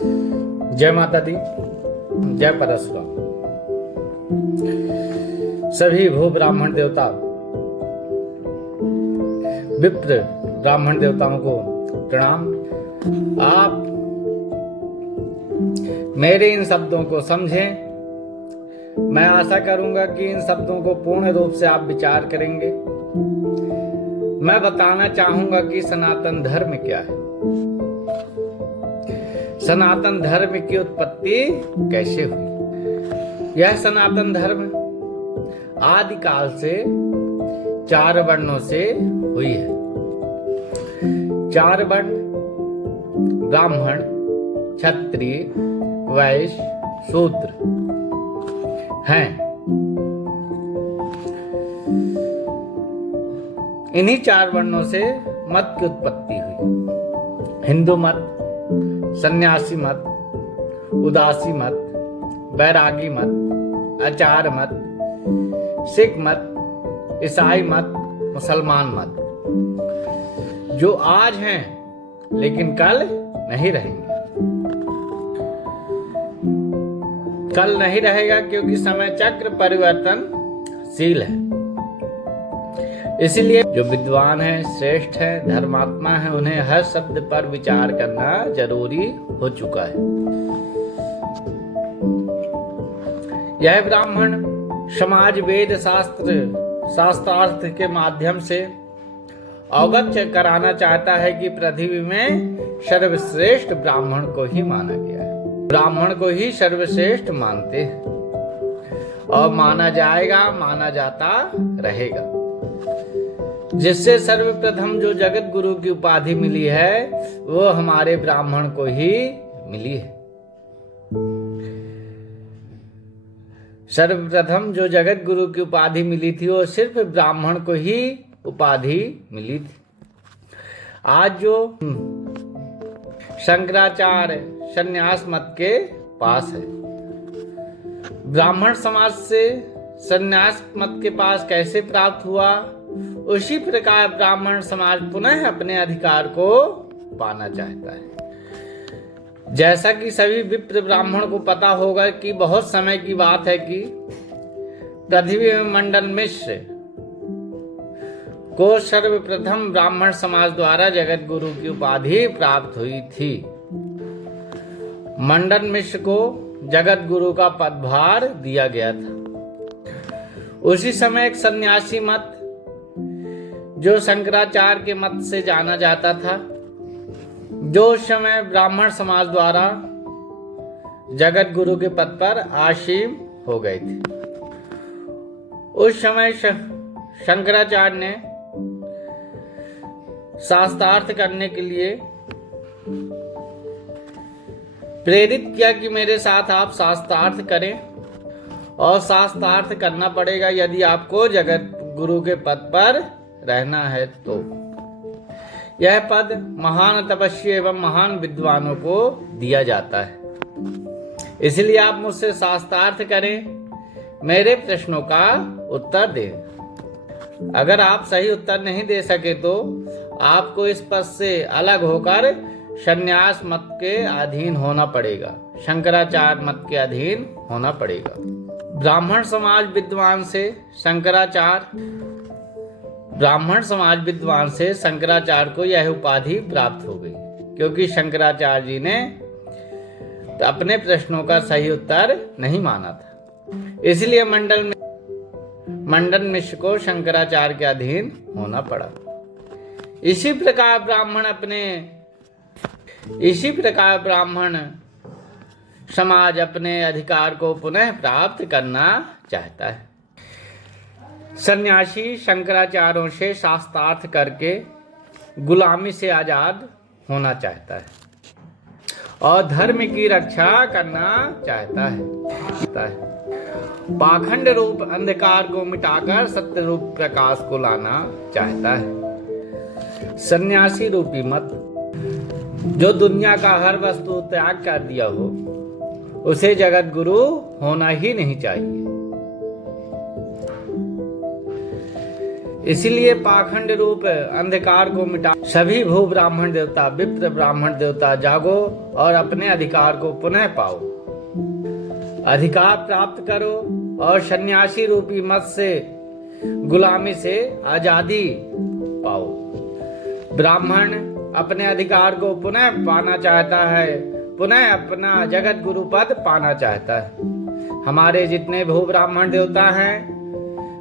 जय माता दी, जय परशुराम। सभी भू ब्राह्मण देवता, विप्र ब्राह्मण देवताओं को प्रणाम। आप मेरे इन शब्दों को समझें। मैं आशा करूंगा कि इन शब्दों को पूर्ण रूप से आप विचार करेंगे। मैं बताना चाहूंगा कि सनातन धर्म क्या है, सनातन धर्म की उत्पत्ति कैसे हुई। यह सनातन धर्म आदिकाल से 4 वर्णों से हुई है। 4 वर्ण ब्राह्मण, क्षत्रिय, वैश्य, शूद्र हैं। इन्हीं 4 वर्णों से मत की उत्पत्ति हुई। हिंदू मत, सन्यासी मत, उदासी मत, बैरागी मत, आचार मत, सिख मत, ईसाई मत, मुसलमान मत, जो आज हैं लेकिन कल नहीं रहेंगे। कल नहीं रहेगा क्योंकि समय चक्र परिवर्तनशील है। इसलिए जो विद्वान हैं, श्रेष्ठ हैं, धर्मात्मा हैं, उन्हें हर शब्द पर विचार करना जरूरी हो चुका है। यह ब्राह्मण समाज वेद शास्त्रार्थ के माध्यम से अवगत कराना चाहता है कि पृथ्वी में सर्वश्रेष्ठ ब्राह्मण को ही माना गया है। ब्राह्मण को ही सर्वश्रेष्ठ मानते हैं और माना जाएगा, माना जाता रहेगा। जिससे सर्वप्रथम जो जगत गुरु की उपाधि मिली है वो हमारे ब्राह्मण को ही मिली है। सर्वप्रथम जो जगत गुरु की उपाधि मिली थी वो सिर्फ ब्राह्मण को ही उपाधि मिली थी। आज जो शंकराचार्य संन्यास मत के पास है, ब्राह्मण समाज से संन्यास मत के पास कैसे प्राप्त हुआ, उसी प्रकार ब्राह्मण समाज पुनः अपने अधिकार को पाना चाहता है। जैसा कि सभी विप्र ब्राह्मण को पता होगा कि बहुत समय की बात है कि पृथ्वी में मंडन मिश्र को सर्वप्रथम ब्राह्मण समाज द्वारा जगत गुरु की उपाधि प्राप्त हुई थी। मंडन मिश्र को जगत गुरु का पदभार दिया गया था। उसी समय एक सन्यासी मत जो शंकराचार्य के मत से जाना जाता था, जो उस समय ब्राह्मण समाज द्वारा जगत गुरु के पद पर आसीन हो गए थे। उस समय शंकराचार्य ने शास्त्रार्थ करने के लिए प्रेरित किया कि मेरे साथ आप शास्त्रार्थ करें, और शास्त्रार्थ करना पड़ेगा यदि आपको जगत गुरु के पद पर रहना है तो। यह पद महान तपस्वी एवं महान विद्वानों को दिया जाता है। इसलिए आप मुझसे शास्त्रार्थ करें, मेरे प्रश्नों का उत्तर दें। अगर आप सही उत्तर नहीं दे सके तो आपको इस पद से अलग होकर संन्यास मत के अधीन होना पड़ेगा, शंकराचार्य मत के अधीन होना पड़ेगा। ब्राह्मण समाज विद्वान से शंकराचार्य को यह उपाधि प्राप्त हो गई, क्योंकि शंकराचार्य जी ने अपने प्रश्नों का सही उत्तर नहीं माना था। इसलिए मंडन मिश्र को शंकराचार्य के अधीन होना पड़ा। इसी प्रकार ब्राह्मण समाज अपने अधिकार को पुनः प्राप्त करना चाहता है। सन्यासी शंकराचार्यों से शास्त्रार्थ करके गुलामी से आजाद होना चाहता है और धर्म की रक्षा करना चाहता है। पाखंड रूप अंधकार को मिटाकर सत्य रूप प्रकाश को लाना चाहता है। सन्यासी रूपी मत जो दुनिया का हर वस्तु त्याग कर दिया हो, उसे जगत गुरु होना ही नहीं चाहिए। इसीलिए पाखंड रूप अंधकार को मिटा सभी भू ब्राह्मण देवता, विप्र ब्राह्मण देवता जागो और अपने अधिकार को पुनः पाओ। अधिकार प्राप्त करो और सन्यासी रूपी मत से, गुलामी से आजादी पाओ। ब्राह्मण अपने अधिकार को पुनः पाना चाहता है, पुनः अपना जगत गुरु पद पाना चाहता है। हमारे जितने भू ब्राह्मण देवता हैं,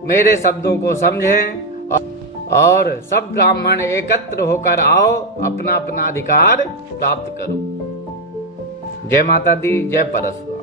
मेरे शब्दों को समझें और सब ब्राह्मण एकत्र होकर आओ, अपना अपना अधिकार प्राप्त करो। जय माता दी, जय परशुराम।